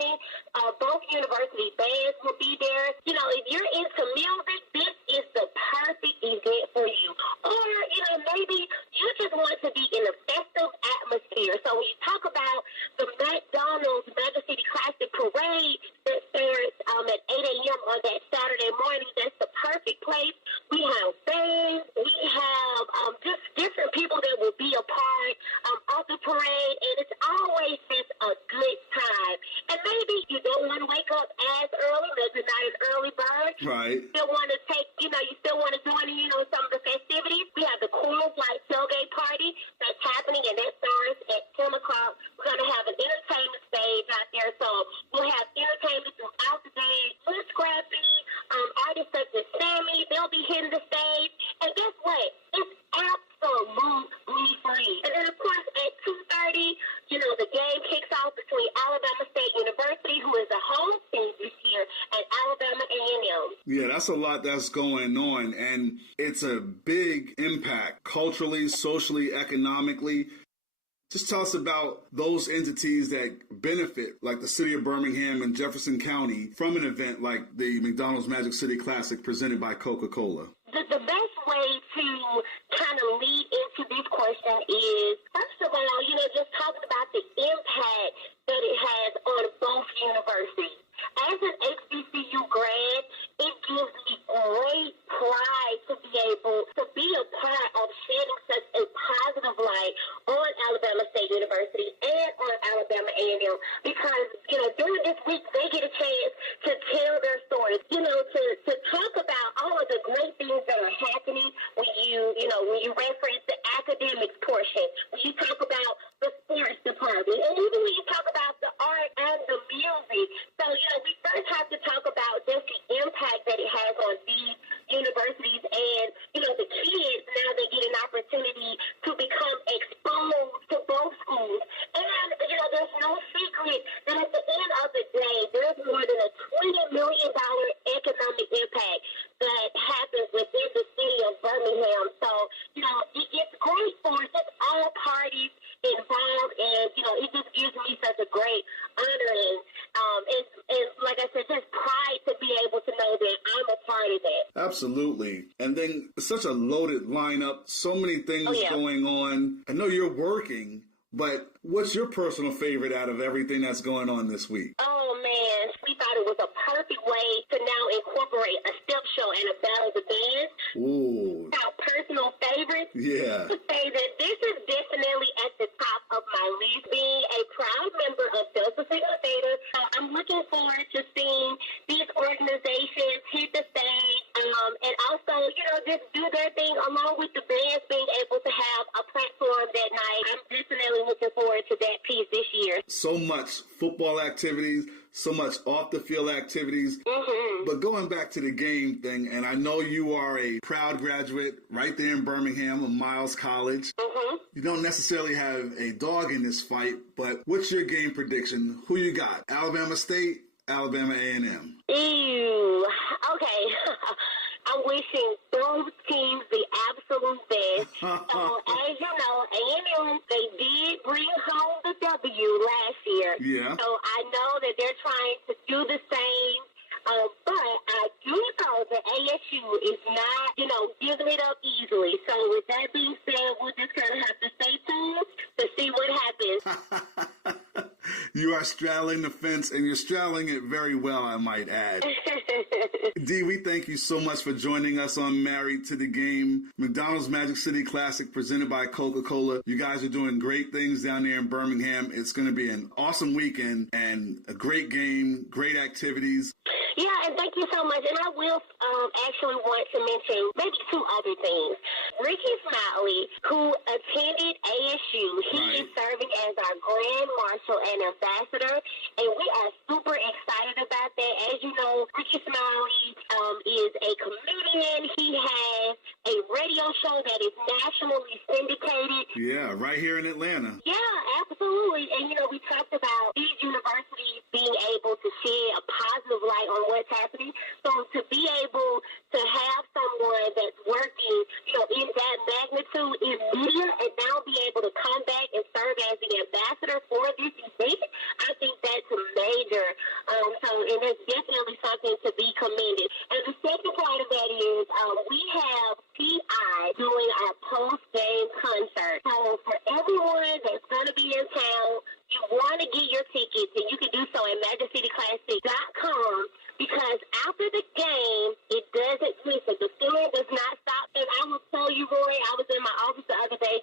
Both university bands will be there. You know, if you're into music, this is the perfect event for you. Or, you know, maybe you just want to be in a festive atmosphere. So when you talk about the McDonald's Mega City Classic Parade that starts at 8 a.m. on that Saturday morning, that's the perfect place. We have bands. We have just different people that will be a part of the parade. And it's always just a good time. And maybe you don't want to wake up as early, maybe not an early bird. Right. You still want to you still want to join in, some of the festivities. We have the Coors Light tailgate party that's happening, and that starts at 10 o'clock. We're going to have an entertainment stage out there, so we'll have entertainment throughout the day. We're scrappy. Artists such as Sammy, they'll be hitting the stage. And guess what? It's absolutely free. And then, of course, at 2:30, the game kicks off between Alabama State University, who is the home team this year, and Alabama A&M. Yeah, that's a lot that's going on, and it's a big impact culturally, socially, economically. Just tell us about those entities that benefit, like the city of Birmingham and Jefferson County, from an event like the McDonald's Magic City Classic presented by Coca-Cola. The best way to kind of lead into this question is, first of all, just talking about the impact that it has on both universities. As an HBCU grad, it gives me great pride to be able to be a part of shedding such a positive light on Alabama State University and on Alabama A&M because, during this week, they get a chance to tell their stories, to talk about all of the great things that are happening when you reference the academics portion, when you talk about the sports department, and even when you talk about the art and the music. So, we first have to talk about just the impact that it has on these universities and, the kids, now they get an opportunity to become exposed to both schools. And, there's no secret that at the end of the day, there's more than a $20 million economic impact that happens within the city of Birmingham. So, it's great for just all parties involved, and it just gives me such a great honor and like I said, just pride to be able to know that I'm a part of that. Absolutely. And then such a loaded lineup, so many things going on. I know you're working, but what's your personal favorite out of everything that's going on this week? Oh, man. We thought it was a perfect way to now incorporate a step show and a battle of the bands. Ooh. Our personal favorites. Yeah. To say that this is definitely at the top of my list. Being a proud member of Dazzle Theater, I'm looking forward to seeing these organizations hit the stage and also, just do their thing along with the bands being able to have a platform that night. I'm definitely looking forward to that piece this year. So much football activities, so much off-the-field activities. Mm-hmm. But going back to the game thing, and I know you are a proud graduate right there in Birmingham of Miles College. Mm-hmm. You don't necessarily have a dog in this fight, but what's your game prediction? Who you got? Alabama State, Alabama A&M? Ew. Okay. I'm wishing both teams the absolute best. So, as you know, A&M, they did bring home the W last year. Yeah. So I know that they're trying to do the same. But I do know that ASU is not, giving it up easily. So with that being said, we'll just kind of have to stay tuned to see what happens. You are straddling the fence, and you're straddling it very well, I might add. Dee, we thank you so much for joining us on Married to the Game, McDonald's Magic City Classic presented by Coca-Cola. You guys are doing great things down there in Birmingham. It's going to be an awesome weekend and a great game, great activities. Yeah, and thank you so much. And I will actually want to mention maybe two other things. Ricky Smiley, who attended ASU, he is serving as our Grand Marshal and Ambassador, and we are super excited about that. As you know, Ricky Smiley is a comedian. He has a radio show that is nationally syndicated. Yeah, right here in Atlanta. Yeah, absolutely. And, we talked about these universities being able to shed a positive light on what's happening. So to be able to have someone that's working, in that magnitude in media and now be able to come back and serve as the ambassador for this event, I think that's a major And that's definitely something to be commended. And the second part of that is we have T.I. doing our post-game concert. So for everyone that's going to be in town, you want to get your tickets, and you can do so at MagicCityClassic.com, because after the game, it doesn't listen. The feeling does not stop. And I will tell you, Roy, I was in my office the other day,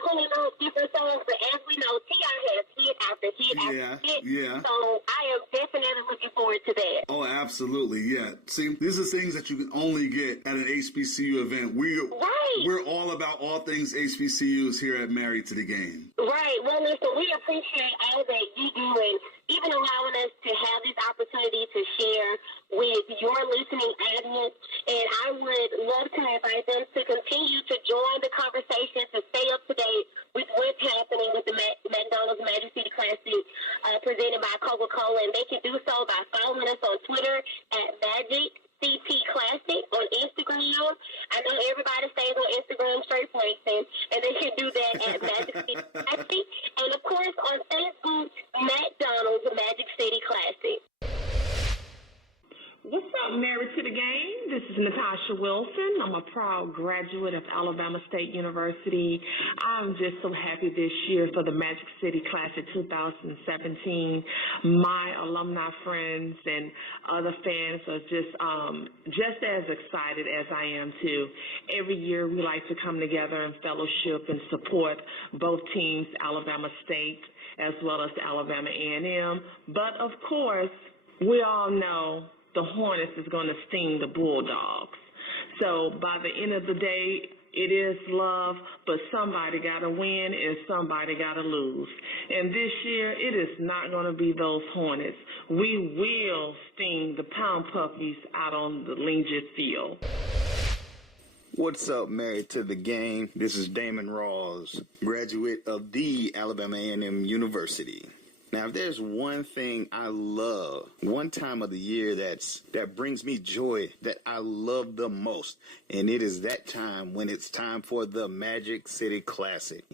pulling up different songs. But as we know, T.I. has hit after hit after hit. Yeah. So I am definitely looking forward to that. Oh, absolutely, yeah. See, these are things that you can only get at an HBCU event. We're all about all things HBCUs here at Married to the Game. Right. Well, listen, we appreciate all that you do, and even allowing us to have this opportunity to share with your listening audience. And I would love to invite them to continue to join the conversation, to stay up to date with what's happening with the McDonald's Magic City Classic presented by Coca-Cola. And they can do so by following us on Twitter at MagicCT Classic, on Instagram. I know everybody stays on Instagram straight placing, and they can do that at Magic City Classic. And, of course, on Facebook, McDonald's Magic City Classic. What's up, Married to the Game? This is Natasha Wilson. I'm a proud graduate of Alabama State University. I'm just so happy this year for the Magic City Classic 2017. My alumni friends and other fans are just as excited as I am too. Every year we like to come together and fellowship and support both teams, Alabama State as well as Alabama A&M. But of course, we all know the Hornets is going to sting the Bulldogs. So by the end of the day, it is love, but somebody got to win and somebody got to lose. And this year, it is not going to be those Hornets. We will sting the Pound Puppies out on the Lincoln Field. What's up, Married to the Game? This is Damon Rawls, graduate of the Alabama A&M University. Now, if there's one thing I love, one time of the year that brings me joy, that I love the most, and it is that time when it's time for the Magic City Classic.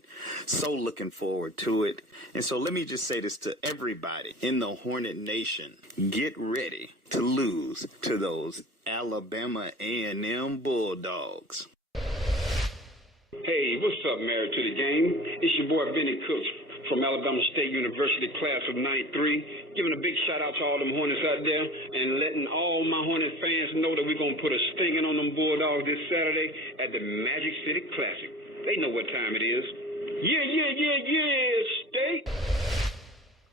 So looking forward to it. And so let me just say this to everybody in the Hornet Nation. Get ready to lose to those Alabama A&M Bulldogs. Hey, what's up, Married to the Game? It's your boy, Benny Cooks, from Alabama State University, class of 93, giving a big shout out to all them Hornets out there and letting all my Hornet fans know that we're going to put a stinging on them Bulldogs this Saturday at the Magic City Classic. They know what time it is. Yeah, State!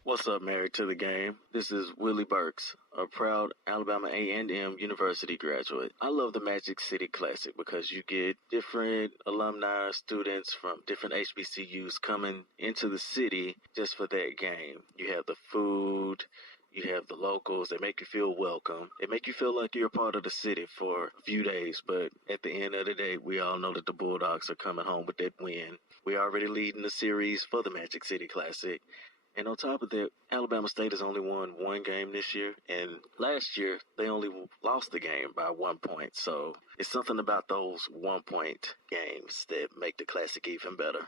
What's up, Married to the Game? This is Willie Burks, a proud Alabama A&M University graduate. I love the Magic City Classic because you get different alumni, students from different HBCUs coming into the city just for that game. You have the food, you have the locals. They make you feel welcome. They make you feel like you're a part of the city for a few days, but at the end of the day, we all know that the Bulldogs are coming home with that win. We're already leading the series for the Magic City Classic. And on top of that, Alabama State has only won one game this year. And last year, they only lost the game by 1 point. So it's something about those 1 point games that make the Classic even better.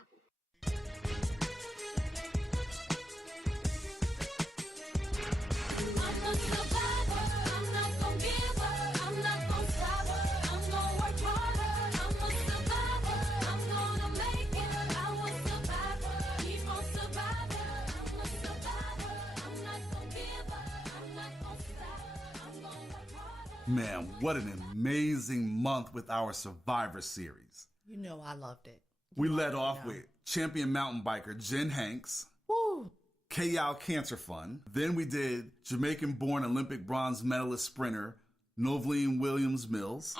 Man, what an amazing month with our Survivor Series. You know I loved it. We led off with champion mountain biker Jen Hanks, Woo! K.L. Cancer Fund. Then we did Jamaican-born Olympic bronze medalist sprinter Noveline Williams-Mills.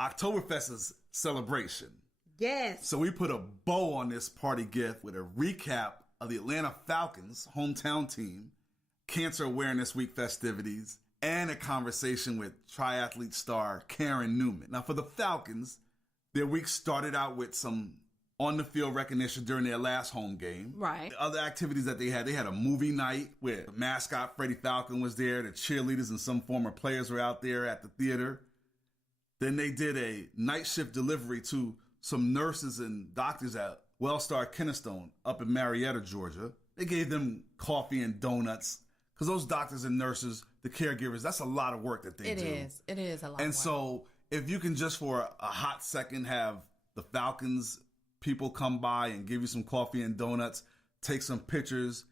Oktoberfest's celebration. Yes. So we put a bow on this party gift with a recap of the Atlanta Falcons hometown team, Cancer Awareness Week festivities, and a conversation with triathlete star Karen Newman. Now, for the Falcons, their week started out with some on-the-field recognition during their last home game. Right. The other activities that they had a movie night where the mascot Freddie Falcon was there, the cheerleaders and some former players were out there at the theater. Then they did a night shift delivery to some nurses and doctors at Wellstar Kennestone up in Marietta, Georgia. They gave them coffee and donuts, Because those doctors and nurses, the caregivers, that's a lot of work that they do. It is a lot of work. And so if you can just for a hot second have the Falcons people come by and give you some coffee and donuts, take some pictures,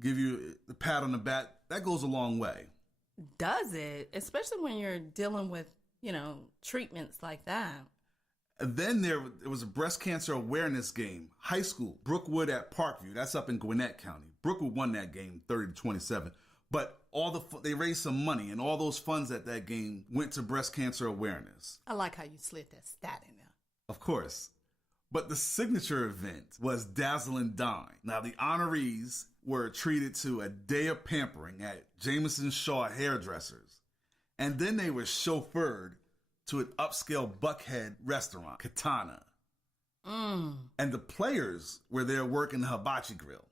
give you the pat on the back, that goes a long way. Does it? Especially when you're dealing with, treatments like that. And then there was a breast cancer awareness game, high school, Brookwood at Parkview. That's up in Gwinnett County. Brookwood won that game 30-27. But they raised some money, and all those funds at that game went to breast cancer awareness. I like how you slid that stat in there. Of course. But the signature event was Dazzle and Dine. Now, the honorees were treated to a day of pampering at Jameson Shaw Hairdressers. And then they were chauffeured to an upscale Buckhead restaurant, Katana. And the players were there working the hibachi grill.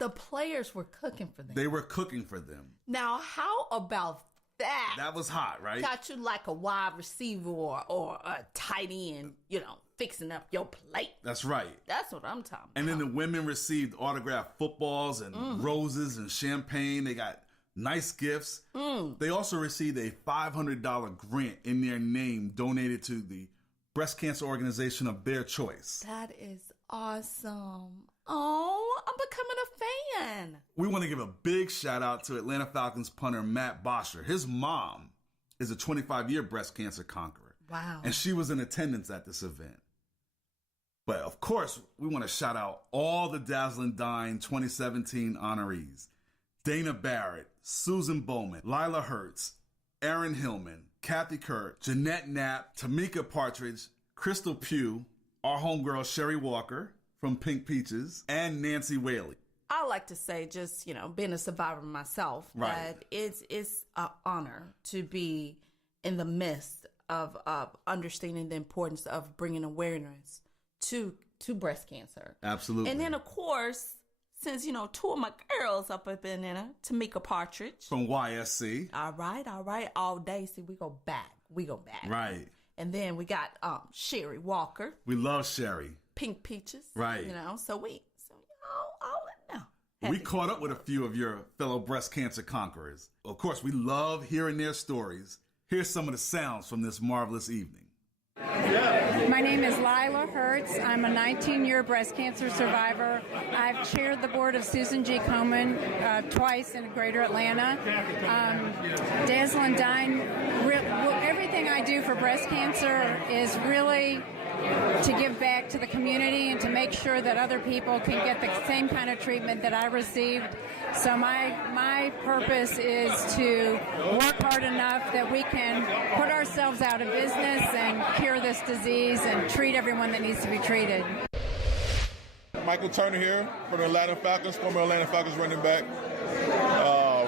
The players were cooking for them. They were cooking for them. Now, how about that? That was hot, right? Got you like a wide receiver or a tight end, fixing up your plate. That's right. That's what I'm talking about. And then the women received autographed footballs and roses and champagne. They got nice gifts. They also received a $500 grant in their name donated to the breast cancer organization of their choice. That is awesome. Oh, I'm becoming a fan. We want to give a big shout out to Atlanta Falcons punter Matt Bosher. His mom is a 25-year breast cancer conqueror. Wow. And she was in attendance at this event. But of course, we want to shout out all the Dazzle and Dine 2017 honorees. Dana Barrett, Susan Bowman, Lila Hertz, Erin Hillman, Kathy Kurt, Jeanette Knapp, Tamika Partridge, Crystal Pugh, our homegirl Sherry Walker from Pink Peaches, and Nancy Whaley. I like to say, just, being a survivor myself, right, that it's an honor to be in the midst of understanding the importance of bringing awareness to breast cancer. Absolutely. And then, of course, since, two of my girls up in there, Tamika Partridge. From YSC. All right. All day. See, we go back. Right. And then we got Sherry Walker. We love Sherry. Pink Peaches. Right. So all now. We caught up with a few of your fellow breast cancer conquerors. Of course, we love hearing their stories. Here's some of the sounds from this marvelous evening. My name is Lila Hertz. I'm a 19-year breast cancer survivor. I've chaired the board of Susan G. Komen twice in Greater Atlanta. Dazzle and Dine, everything I do for breast cancer is really to give back to the community and to make sure that other people can get the same kind of treatment that I received. So my purpose is to work hard enough that we can put ourselves out of business and cure this disease and treat everyone that needs to be treated. Michael Turner here from the Atlanta Falcons, former Atlanta Falcons running back.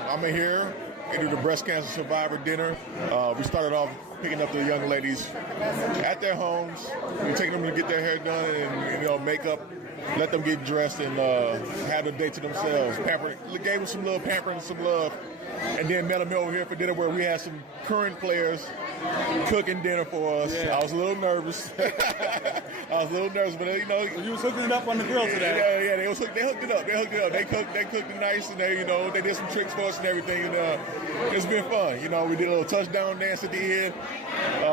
I'm here to do the breast cancer survivor dinner. We started off picking up the young ladies at their homes. We're taking them to get their hair done and makeup, let them get dressed and have a day to themselves. Gave them some little pampering, some love, and then met them over here for dinner where we had some current players cooking dinner for us. Yeah. I was a little nervous. But you was hooking it up on the grill today. Yeah, they hooked it up. They cooked it nice, and they did some tricks for us and everything. And it's been fun. We did a little touchdown dance at the end.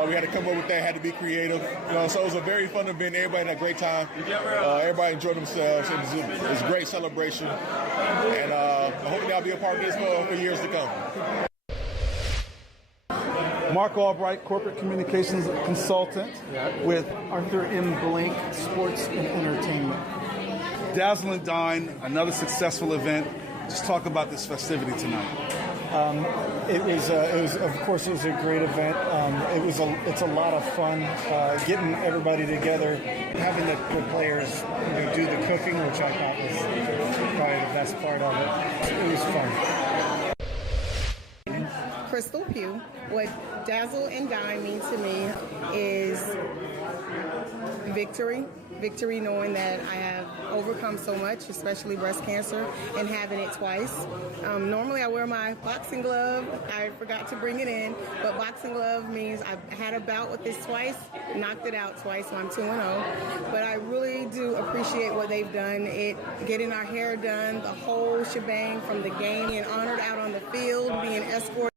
We had to come up with that. Had to be creative. So it was a very fun event. Everybody had a great time. Everybody enjoyed themselves. It was a great celebration, and I hope I'll be a part of this for years to come. Mark Albright, Corporate Communications Consultant with Arthur M. Blank, Sports and Entertainment. Dazzle and Dine, another successful event. Just talk about this festivity tonight. It was a great event. It's a lot of fun getting everybody together, having the players do the cooking, which I thought was probably the best part of it. It was fun. Crystal Pugh. What Dazzle and Dine means to me is victory victory knowing that I have overcome so much, especially breast cancer, and having it twice. Normally I wear my boxing glove. I forgot to bring it in, but boxing glove means I've had a bout with this twice, knocked it out twice, so I'm 2-0. But I really do appreciate what they've done. Getting our hair done, the whole shebang from the game, being honored out on the field, being escorted